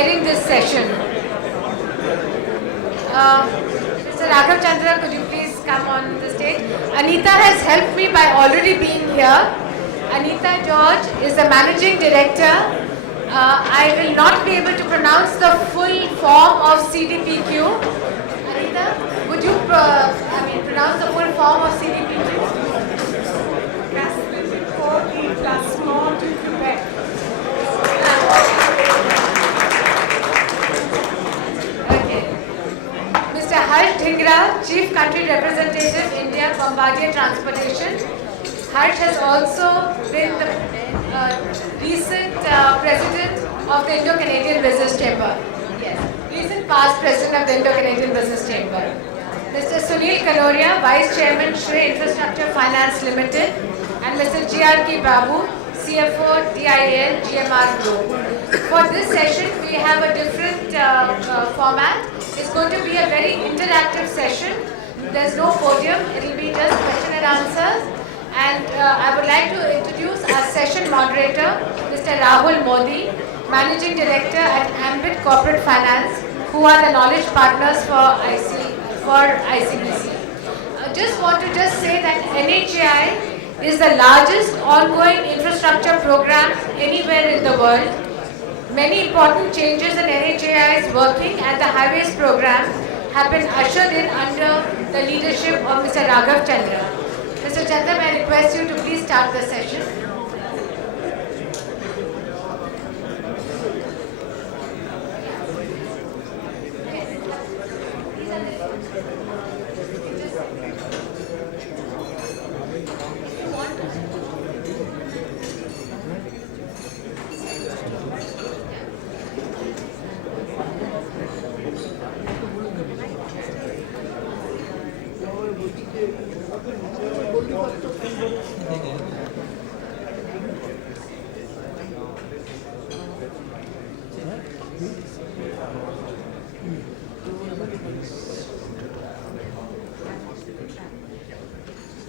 chairing this session. Mr. Raghav Chandra, could you please come on the stage? Anita has helped me by already being here. Anita George is the Managing Director. I will not be able to pronounce the full form of CDPQ. Anita, would you pronounce the full form of CDPQ? Plus more to Quebec. Okay. Mr. Harsh Dhingra, Chief Country Representative, India, Bombardier Transportation. Harsh has also been the recent President of the Indo-Canadian Business Chamber. Yes, recent past President of the Indo-Canadian Business Chamber. Mr. Sunil Kanoria, Vice Chairman, Shrey Infrastructure Finance Limited. And Mr. G.R.K. Babu, CFO, DIL, GMR Group. For this session, we have a different format. It's going to be a very interactive session. There's no podium. It will be just question and answers. And I would like to introduce our session moderator, Mr. Rahul Modi, Managing Director at Ambit Corporate Finance, who are the knowledge partners for ICBC. I just want to say that NHAI is the largest ongoing infrastructure program anywhere in the world. Many important changes in NHAI's working and the highways program have been ushered in under the leadership of Mr. Raghav Chandra. Mr. Chandra, may I request you to please start the session.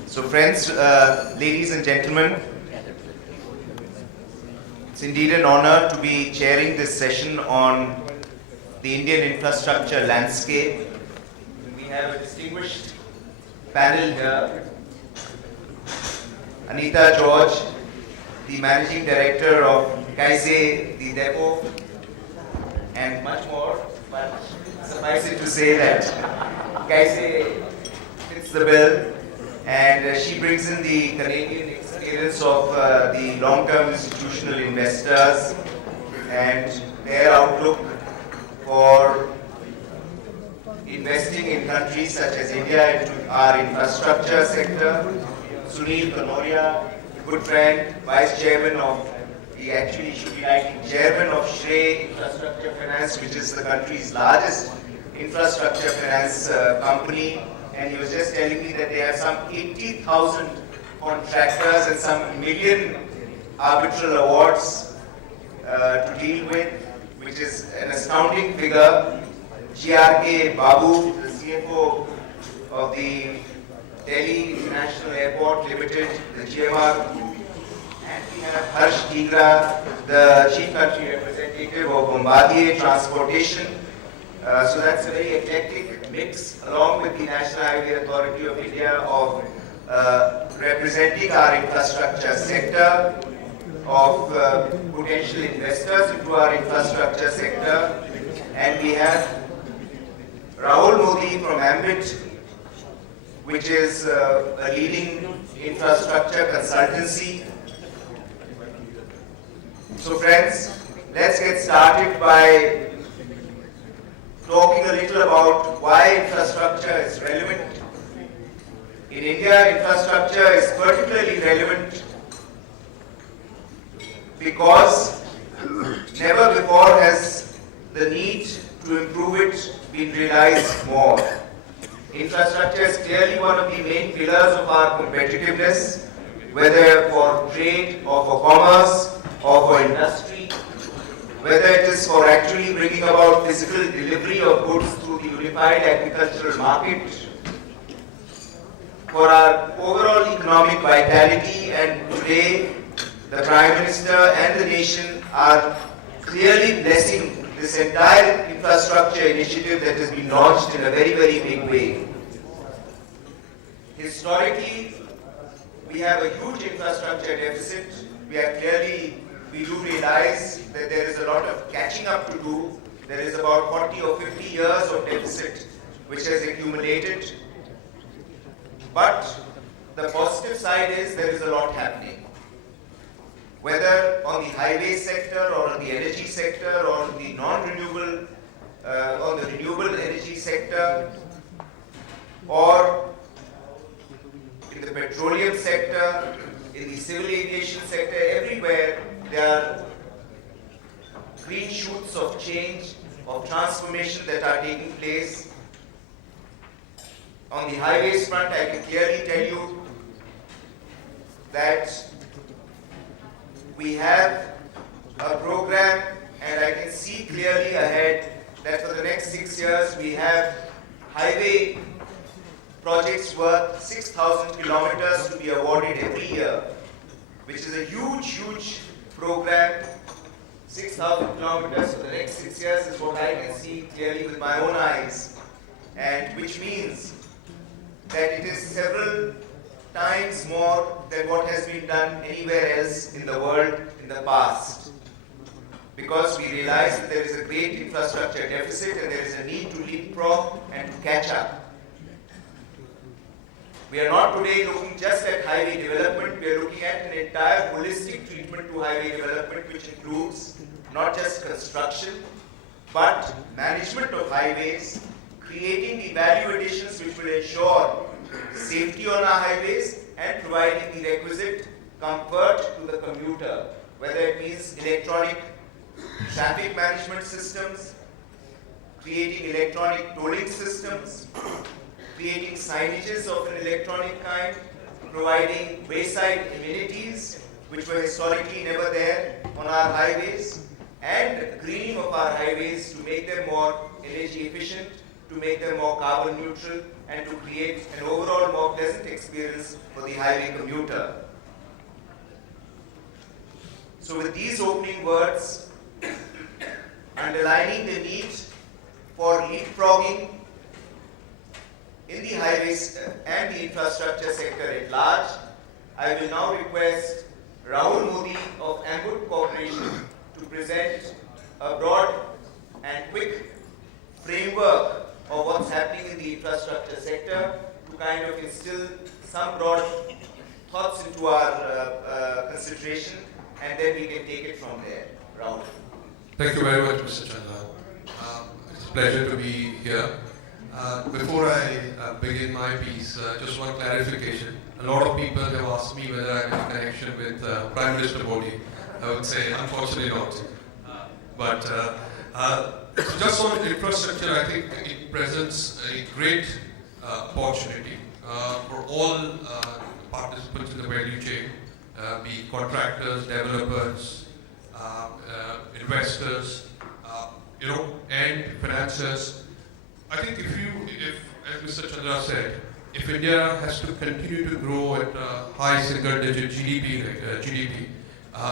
So friends, ladies and gentlemen, it's indeed an honor to be chairing this session on the Indian infrastructure landscape. We have a distinguished panel here. Anita George, the Managing Director of Kaise, the depot, and much more, but suffice it to say that Kaise fits the bill. And she brings in the Canadian experience of the long-term institutional investors and their outlook for investing in countries such as India into our infrastructure sector. Sunil Kanoria, good friend, Vice Chairman of, he actually should be like Chairman of Shrey Infrastructure Finance, which is the country's largest infrastructure finance company. And he was just telling me that there are some 80,000 contractors and some million arbitral awards to deal with, which is an astounding figure. G.R.K. Babu, the CFO of the Delhi International Airport Limited, the GMR Group. And we have Harsh Dhingra, the Chief Country Representative of Bombardier Transportation. So that's a very eclectic mix, along with the National Highway Authority of India, of representing our infrastructure sector, of potential investors into our infrastructure sector. And we have Rahul Modi from Ambit, which is a leading infrastructure consultancy. So friends, let's get started by talking a little about why infrastructure is relevant. In India, infrastructure is particularly relevant because never before has the need to improve it been realized more. Infrastructure is clearly one of the main pillars of our competitiveness, whether for trade or for commerce or for industry, whether it is for actually bringing about physical delivery of goods through the unified agricultural market, for our overall economic vitality. And today the Prime Minister and the nation are clearly blessing this entire infrastructure initiative that has been launched in a very, very big way. Historically, we have a huge infrastructure deficit. We do realize that there is a lot of catching up to do. There is about 40 or 50 years of deficit which has accumulated. But the positive side is there is a lot happening. Whether on the highway sector or on the energy sector or on the non-renewable, on the renewable energy sector, or in the petroleum sector, in the civil aviation sector, everywhere there are green shoots of change, of transformation that are taking place. On the highways front, I can clearly tell you that we have a program, and I can see clearly ahead that for the next 6 years we have highway projects worth 6,000 kilometers to be awarded every year, which is a huge, huge program. 6,000 kilometers for the next 6 years is what I can see clearly with my own eyes, and which means that it is several times more than what has been done anywhere else in the world in the past. Because we realize that there is a great infrastructure deficit and there is a need to leapfrog and to catch up. We are not today looking just at highway development, we are looking at an entire holistic treatment to highway development, which includes not just construction, but management of highways, creating the value additions which will ensure safety on our highways and providing the requisite comfort to the commuter, whether it means electronic traffic management systems, creating electronic tolling systems, creating signages of an electronic kind, providing wayside amenities which were historically never there on our highways, and greening of our highways to make them more energy efficient, to make them more carbon neutral, and to create an overall more pleasant experience for the highway commuter. So with these opening words, underlining the need for leapfrogging in the highways and the infrastructure sector at large, I will now request Rahul Modi of Ambut Corporation to present a broad and quick framework of what's happening in the infrastructure sector to kind of instill some broad thoughts into our consideration, and then we can take it from there. Rahul. Thank you very much, Mr. Chandra. It's a pleasure to be here. Before I begin my piece, just one clarification. A lot of people have asked me whether I have a connection with Prime Minister Modi. I would say, unfortunately not. But just on infrastructure, I think it presents a great opportunity for all participants in the value chain, be contractors, developers, investors, and financiers. I think as Mr. Chandra said, if India has to continue to grow at a high single-digit GDP,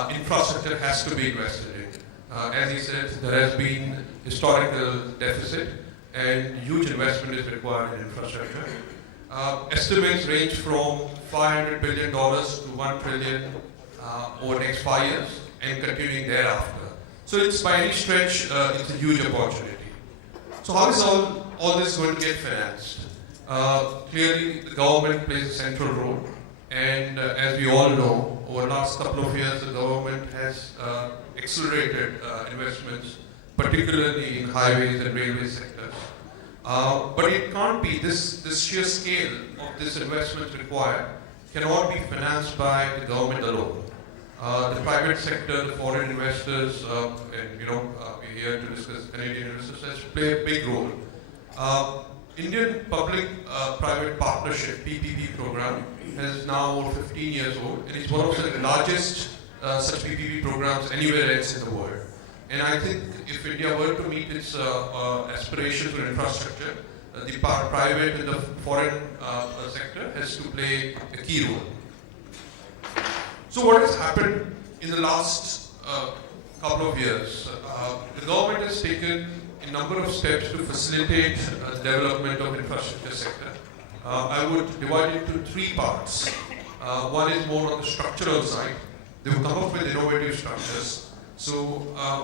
infrastructure has to be invested in. As he said, there has been historical deficit and huge investment is required in infrastructure. Estimates range from $500 billion to $1 trillion over the next 5 years and continuing thereafter. So it's by any stretch, it's a huge opportunity. So how is all this going to get financed? Clearly, the government plays a central role, and as we all know, over the last couple of years, the government has accelerated investments, particularly in highways and railway sectors. But it can't be, this sheer scale of this investment required cannot be financed by the government alone. The private sector, the foreign investors, and we're here to discuss Canadian investors, has played a big role. Indian Public-Private Partnership (PPP) program is now over 15 years old, and it's one of the largest such PPP programs anywhere else in the world. And I think if India were to meet its aspirations for infrastructure, the private and the foreign sector has to play a key role. So what has happened in the last couple of years, the government has taken a number of steps to facilitate development of infrastructure sector. I would divide it into three parts. One is more on the structural side. They will come up with innovative structures. So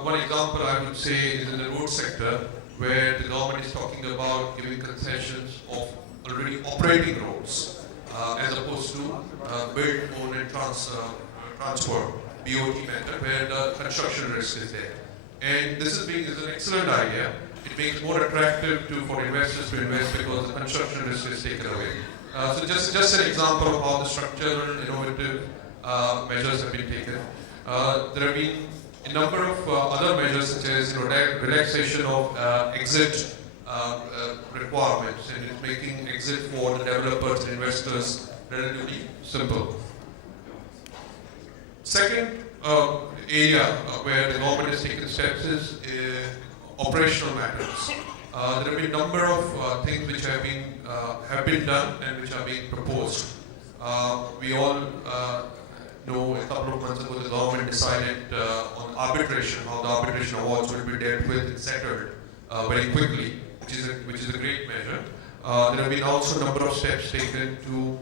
one example I would say is in the road sector, where the government is talking about giving concessions of already operating roads, as opposed to build, own and transfer BOT method, where the construction risk is there. And this is an excellent idea. It makes more attractive for investors to invest because the construction risk is taken away. So just an example of how the structural innovative measures have been taken. There have been a number of other measures such as relaxation of exit requirements, and it's making exit for the developers and investors relatively simple. Second area where the government has taken steps is operational matters. There have been a number of things which have been done and which are being proposed. We all know a couple of months ago the government decided on arbitration, how the arbitration awards will be dealt with and settled very quickly, which is a great measure. There have been also a number of steps taken to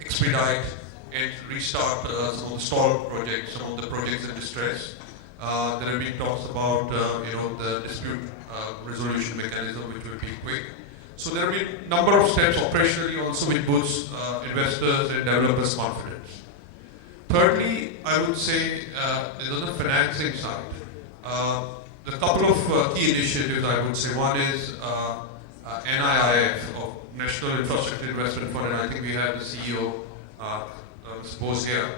expedite and restart some of the stalled projects, some of the projects in distress. There have been talks about the dispute resolution mechanism, which will be quick. So there have been a number of steps operationally also which boosts investors and developers' confidence. Thirdly, I would say is on the financing side. The couple of key initiatives I would say. One is NIIF, of National Infrastructure Investment Fund, and I think we have the CEO supposed here.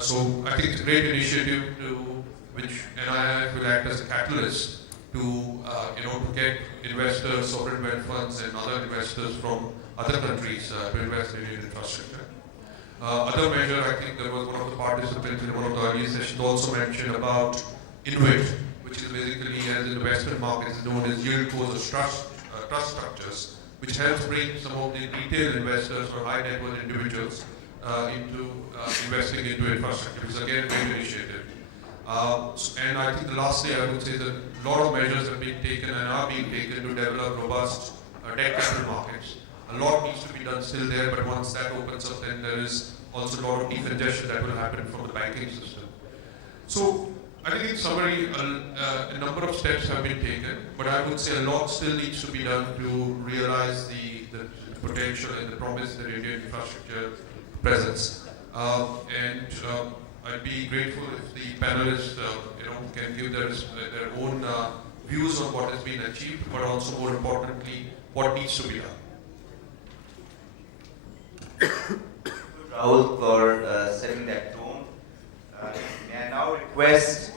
So I think it's a great initiative which NIIF will act as a catalyst to get investors, sovereign wealth funds, and other investors from other countries to invest in Indian infrastructure. Other measure, I think there was one of the participants in one of the earlier sessions also mentioned about INVIT, which is basically, as in the Western markets, is known as yield course trust structures, which helps bring some of the retail investors or high net worth individuals into investing into infrastructure, which is again a great initiative. And I think the lastly I would say that a lot of measures have been taken and are being taken to develop robust debt capital markets. A lot needs to be done still there, but once that opens up, then there is also a lot of decongestion that will happen from the banking system. So I think in summary, a number of steps have been taken, but I would say a lot still needs to be done to realize the potential and the promise that Indian infrastructure presents. I'd be grateful if the panelists can give their own views on what has been achieved, but also more importantly, what needs to be done. Rahul, for setting that tone. May I now request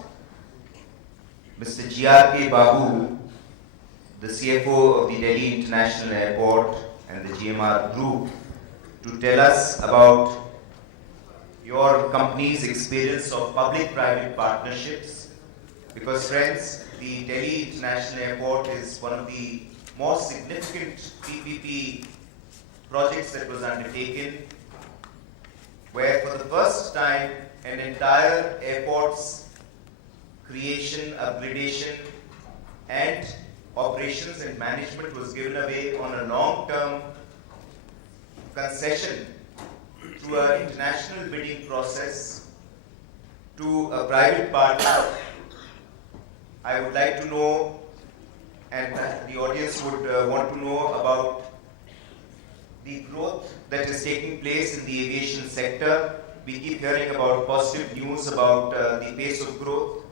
Mr. G.R.K. Babu, the CFO of the Delhi International Airport and the GMR Group, to tell us about your company's experience of public-private partnerships. Because friends, the Delhi International Airport is one of the most significant PPP projects that was undertaken, where for the first time an entire airport's creation, upgradation and operations and management was given away on a long-term concession through an international bidding process to a private partner. I would like to know, and the audience would want to know about the growth that is taking place in the aviation sector. We keep hearing about positive news about the pace of growth,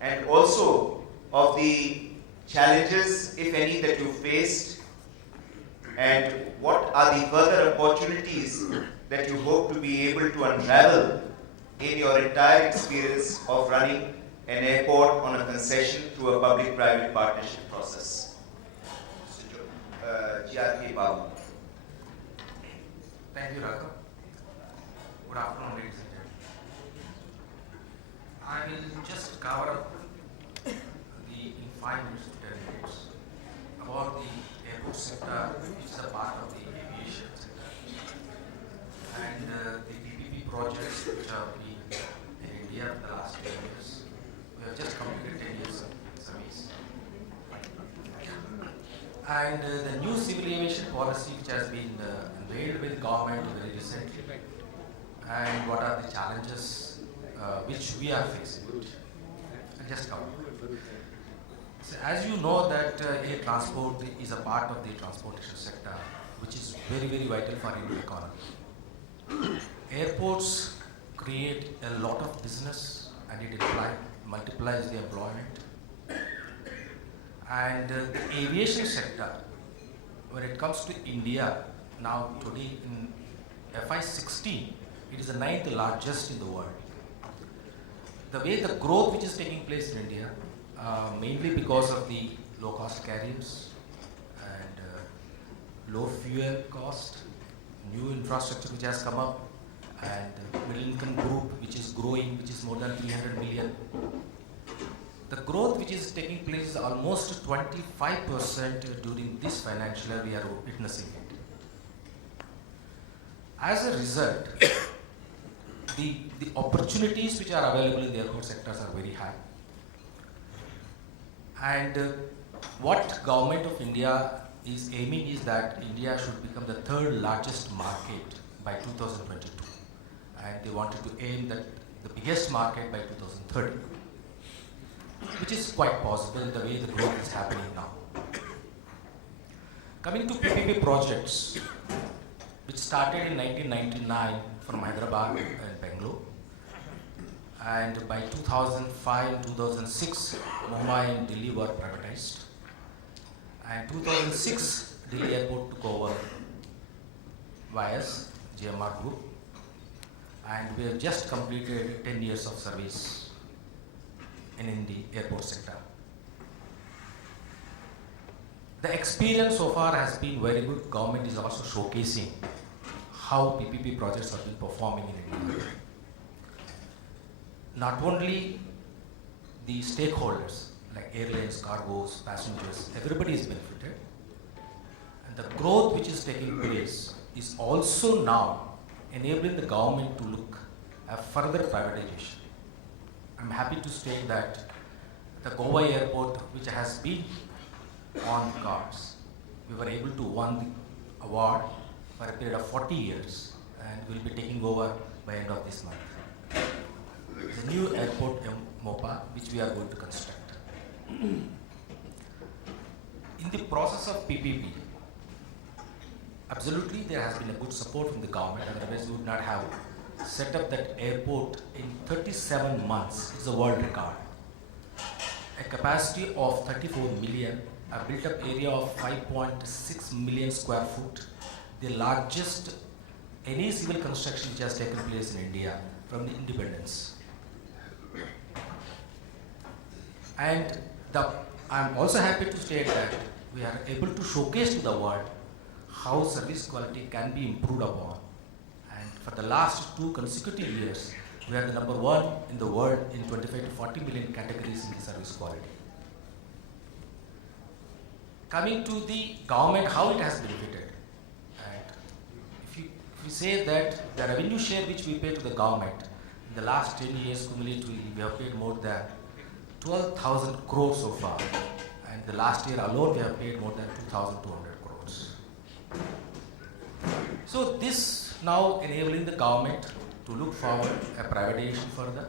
and also of the challenges, if any, that you faced, and what are the further opportunities that you hope to be able to unravel in your entire experience of running an airport on a concession through a public-private partnership process. G.R.K. Babu. Thank you, Raghav. Good afternoon, ladies and gentlemen. I will just cover in 5 minutes to 10 minutes about the airport sector, which is a part of the aviation sector, and the PPP projects which have been in India for the last 10 years. We have And the new civil aviation policy which has been unveiled by the government very recently, and what are the challenges which we are facing. I'll just cover. So as you know that air transport is a part of the transportation sector which is very, very vital for Indian economy. Airports create a lot of business and it multiplies the employment. And the aviation sector, when it comes to India, now today in FY16, it is the 9th largest in the world. The way the growth which is taking place in India, mainly because of the low-cost carriers and low fuel cost, new infrastructure which has come up, and middle income group which is growing, which is more than 300 million. The growth which is taking place is almost 25% during this financial year we are witnessing it. As a result, the opportunities which are available in the airport sectors are very high. And what government of India is aiming is that India should become the third largest market by 2022. And they wanted to aim that the biggest market by 2030. Which is quite possible the way the growth is happening now. Coming to PPP projects, which started in 1999 from Hyderabad and Bangalore, and by 2005 and 2006, Mumbai and Delhi were privatized, and 2006, Delhi Airport took over via GMR Group, and we have just completed 10 years of service in the airport sector. The experience so far has been very good. Government is also showcasing how PPP projects have been performing in India. Not only the stakeholders like airlines, cargos, passengers, everybody is benefited. And the growth which is taking place is also now enabling the government to look at further privatization. I'm happy to state that the Goa airport, which has been on cards, we were able to win the award for a period of 40 years and will be taking over by end of this month. The new airport MOPA, which we are going to construct. In the process of PPP, absolutely there has been a good support from the government, otherwise we would not have set up that airport in 37 months. It's a world record. A capacity of 34 million, a built-up area of 5.6 million square foot, the largest any civil construction which has taken place in India from the independence. And I'm also happy to state that we are able to showcase to the world how service quality can be improved upon. For the last 2 consecutive years, we are the #1 in the world in 25 to 40 million categories in the service quality. Coming to the government, how it has benefited. And if you say that the revenue share which we pay to the government, in the last 10 years cumulatively, we have paid more than 12,000 crores so far. And the last year alone, we have paid more than 2,200 crores. So this now enabling the government to look forward a privatization further.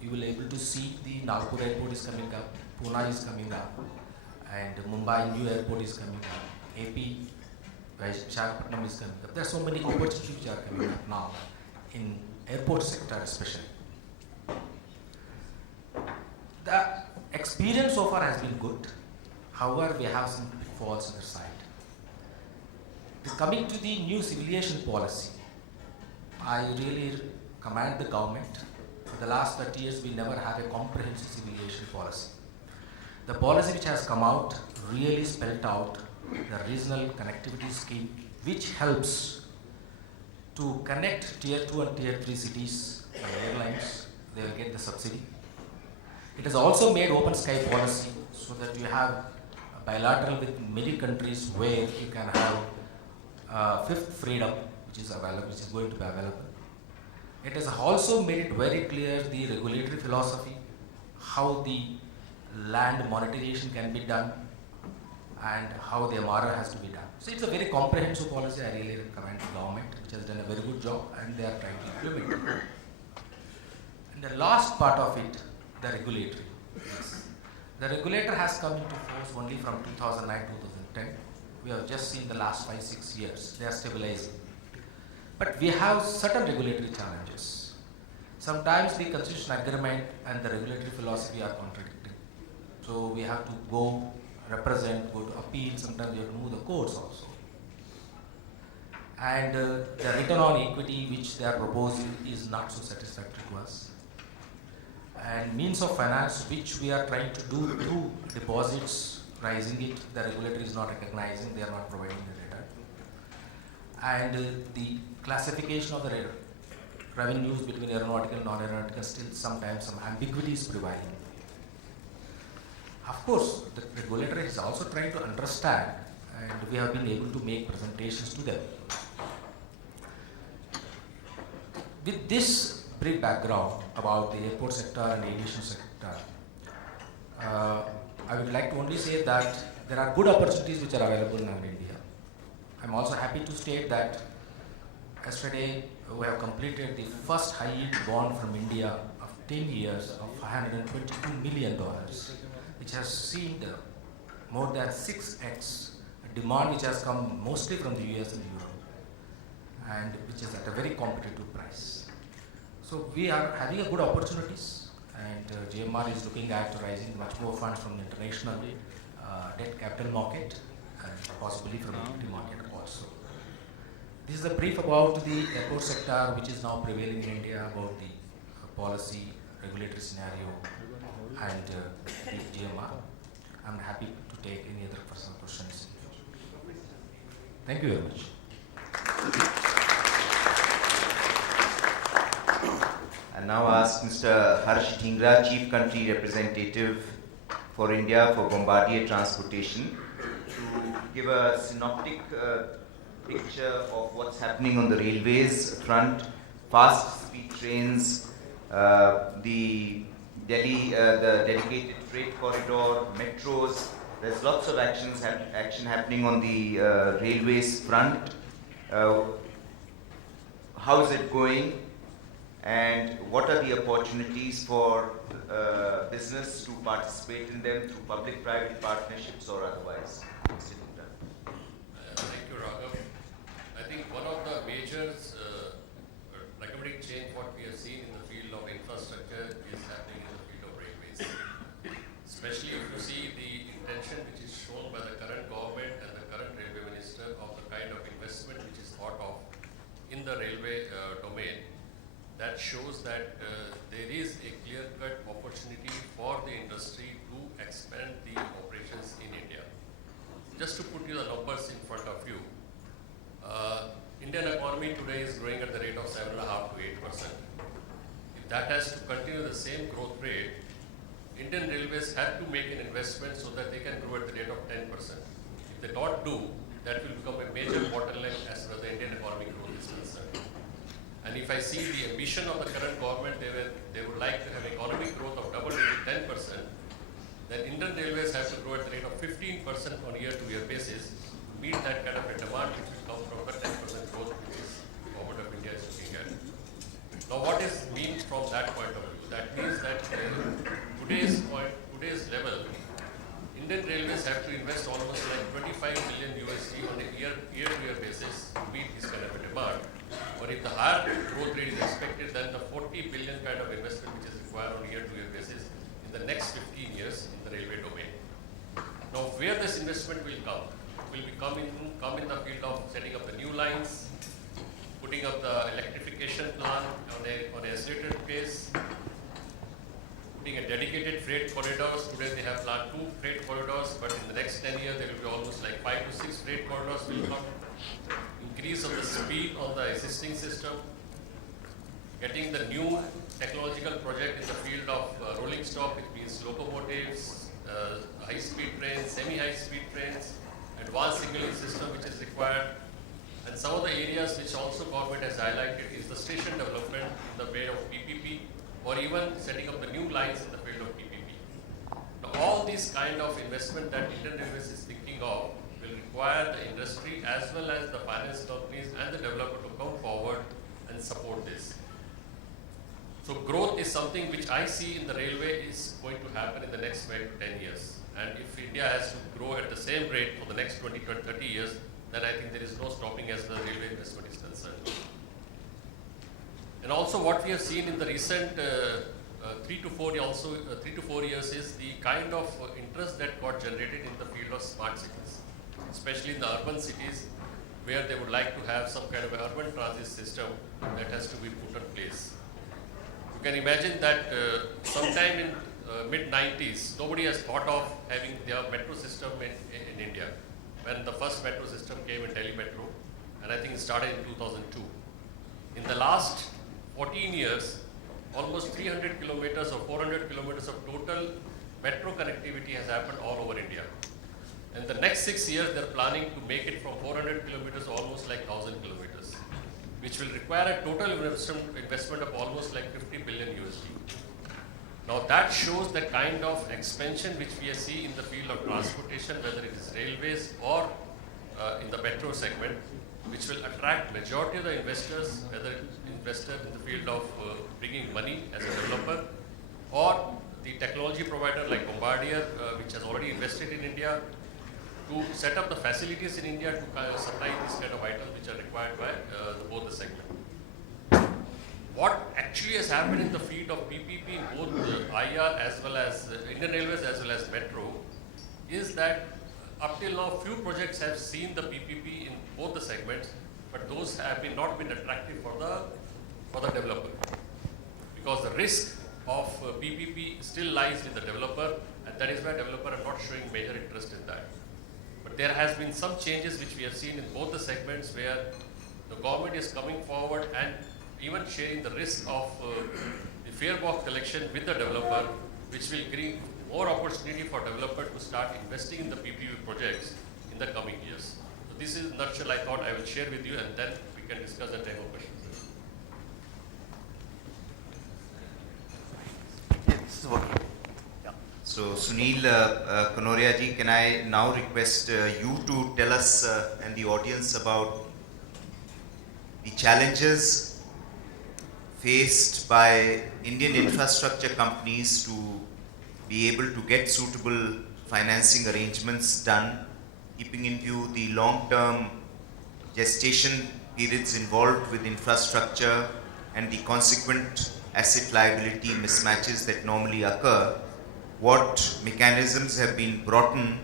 You will able to see the Nagpur airport is coming up, Pune is coming up, and Mumbai new airport is coming up, AP, Visakhapatnam is coming up. There are so many opportunities which are coming up now in airport sector especially. The experience so far has been good. However, we have some pitfalls on the side. Coming to the new civil aviation policy, I really commend the government. For the last 30 years, we never had a comprehensive civil aviation policy. The policy which has come out really spelled out the regional connectivity scheme, which helps to connect tier 2 and tier 3 cities and airlines. They will get the subsidy. It has also made open sky policy so that you have a bilateral with many countries where you can have fifth freedom, which is available, which is going to be available. It has also made it very clear the regulatory philosophy, how the land monetization can be done, and how the MRR has to be done. So it's a very comprehensive policy. I really recommend the government, which has done a very good job, and they are trying to implement it. And the last part of it, the regulatory. Yes. The regulator has come into force only from 2009-2010. We have just seen the last 5-6 years. They are stabilizing. But we have certain regulatory challenges. Sometimes the constitutional agreement and the regulatory philosophy are contradicting. So we have to go represent, go to appeal, sometimes we have to move the courts also. And the return on equity which they are proposing is not so satisfactory to us. And means of finance which we are trying to do through deposits, raising it, the regulator is not recognizing, they are not providing the data. And the classification of the revenues between aeronautical and non-aeronautical, still sometimes some ambiguity is prevailing. Of course, the regulator is also trying to understand, and we have been able to make presentations to them. With this brief background about the airport sector and aviation sector, I would like to only say that there are good opportunities which are available now in India. I'm also happy to state that yesterday we have completed the first high yield bond from India of 10 years of $522 million, which has seen the more than 6x demand which has come mostly from the US and Europe, and which is at a very competitive price. So we are having a good opportunities, and GMR is looking at raising much more funds from the international debt capital market and possibly from the equity market also. This is a brief about the airport sector which is now prevailing in India, about the policy, regulatory scenario, and the GMR. I'm happy to take any other personal questions. Thank you very much. I now ask Mr. Harsh Dhingra, Chief Country Representative for India for Bombardier Transportation, to give a synoptic picture of what's happening on the railways front, fast speed trains, the dedicated freight corridor, metros. There's lots of action happening on the railways front. How is it going? And what are the opportunities for business to participate in them through public-private partnerships or otherwise? Thank you, Raghav. I think one of the major recommending change what we have seen in the field of infrastructure is happening in the field of railways. Especially if you see the intention which is shown by the current government and the current railway minister of the kind of investment which is thought of in the railway domain. That shows that there is a clear-cut opportunity for the industry to expand the operations in India. Just to put you the numbers in front of you, Indian economy today is growing at the rate of 7.5 to 8%. If that has to continue the same growth rate, Indian Railways have to make an investment so that they can grow at the rate of 10%. If they don't do, that will become a major bottleneck as far as the Indian economic growth is concerned. And if I see the ambition of the current government, they would like to have economic growth of double-digit 10%, then Indian Railways have to grow at the rate of 15% on year-to-year basis to meet that kind of a demand which will come from the 10% growth which is the government of India is looking at. Now what is means from that point of view? That means that today's level, Indian Railways have to invest almost like $25 billion on a year-to-year basis to meet this kind of a demand. Or if the higher growth rate is expected, then the 40 billion kind of investment which is required on a year-to-year basis in the next 15 years in the railway domain. Now, where this investment will come? It will come in the field of setting up the new lines, putting up the electrification plan on a accelerated pace, putting a dedicated freight corridors. Today they have planned 2 freight corridors, but in the next 10 years there will be almost like 5 to 6 freight corridors will come. Increase of the speed on the existing system, getting the new technological project in the field of rolling stock, which means locomotives, high-speed trains, semi-high-speed trains, advanced signaling system which is required. And some of the areas which also government has highlighted is the station development in the way of PPP, or even setting up the new lines in the field of PPP. Now all all these kind of investment that Indian Railways is thinking of will require the industry as well as the finance companies and the developer to come forward and support this. So growth is something which I see in the railway is going to happen in the next 5 to 10 years. And if India has to grow at the same rate for the next 20 to 30 years, then I think there is no stopping as the railway investment is concerned. And also what we have seen in the recent 3 to 4 years is the kind of interest that got generated in the field of smart cities, especially in the urban cities where they would like to have some kind of a urban transit system that has to be put in place. You can imagine that sometime in mid-90s, nobody has thought of having their metro system in India. When the first metro system came in Delhi Metro, and I think it started in 2002. In the last 14 years, almost 300 kilometers or 400 kilometers of total metro connectivity has happened all over India. In the next 6 years, they're planning to make it from 400 kilometers almost like 1,000 kilometers, which will require a total investment of almost like 50 billion USD. Now that shows the kind of expansion which we see in the field of transportation, whether it is railways or in the metro segment, which will attract majority of the investors, whether investor in the field of bringing money as a developer, or the technology provider like Bombardier, which has already invested in India, to set up the facilities in India to supply these kind of items which are required by both the segment. What actually has happened in the field of PPP in both IR as well as Indian Railways as well as Metro is that up till now few projects have seen the PPP in both the segments, but those have not been attractive for the developer, because the risk of PPP still lies with the developer, and that is why developers are not showing major interest in that. But there has been some changes which we have seen in both the segments where the government is coming forward and even sharing the risk of the fare box collection with the developer, which will bring more opportunity for developer to start investing in the PPP projects in the coming years. So this is in a nutshell I thought I will share with you, and then we can discuss the demo questions. This is working. Yeah. So Sunil Kanoria ji, can I now request you to tell us and the audience about the challenges faced by Indian infrastructure companies to be able to get suitable financing arrangements done, keeping in view the long-term gestation periods involved with infrastructure and the consequent asset liability mismatches that normally occur. What mechanisms have been brought in,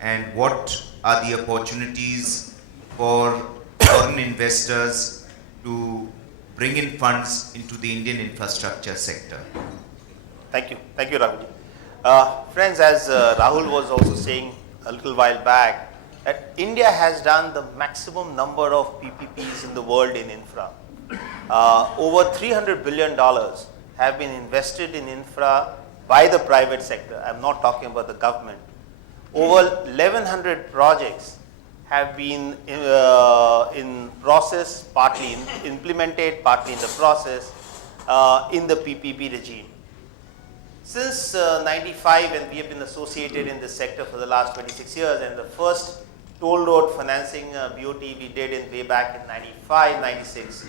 and what are the opportunities for foreign investors to bring in funds into the Indian infrastructure sector? Thank you, Rahul. Friends, as Rahul was also saying a little while back, that India has done the maximum number of PPPs in the world in infra. Over $300 billion have been invested in infra by the private sector. I'm not talking about the government. Over 1,100 projects have been in process, partly implemented, partly in the process, in the PPP regime. Since 95, and we have been associated in this sector for the last 26 years, and the first toll road financing BOT we did in way back in 95, 96,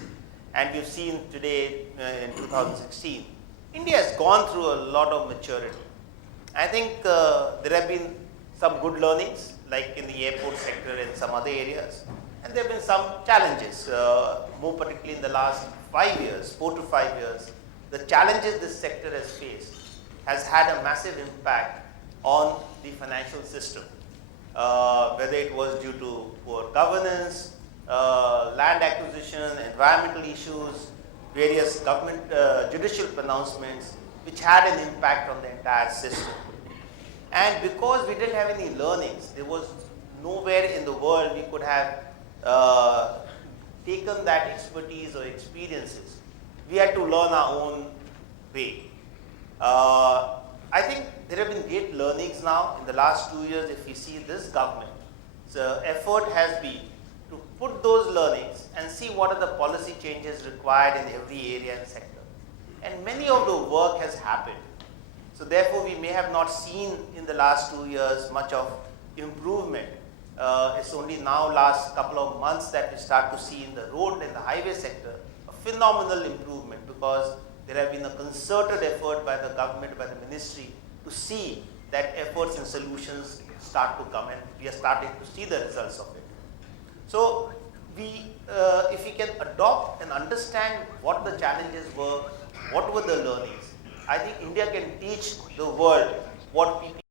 and we've seen today in 2016, India has gone through a lot of maturity. I think there have been some good learnings, like in the airport sector and some other areas, and there have been some challenges, more particularly in the last 5 years, 4 to 5 years. The challenges this sector has faced has had a massive impact on the financial system, whether it was due to poor governance, land acquisition, environmental issues, various government judicial pronouncements, which had an impact on the entire system. And because we didn't have any learnings, there was nowhere in the world we could have taken that expertise or experiences. We had to learn our own way. I think there have been great learnings now in the last 2 years. If we see this government, the effort has been to put those learnings and see what are the policy changes required in every area and sector. And many of the work has happened. So therefore, we may have not seen in the last 2 years much of improvement. It's only now last couple of months that we start to see in the road and the highway sector a phenomenal improvement, because there have been a concerted effort by the government, by the ministry, to see that efforts and solutions start to come, and we are starting to see the results of it. So if we can adopt and understand what the challenges were, what were the learnings, I think India can teach the world what PPP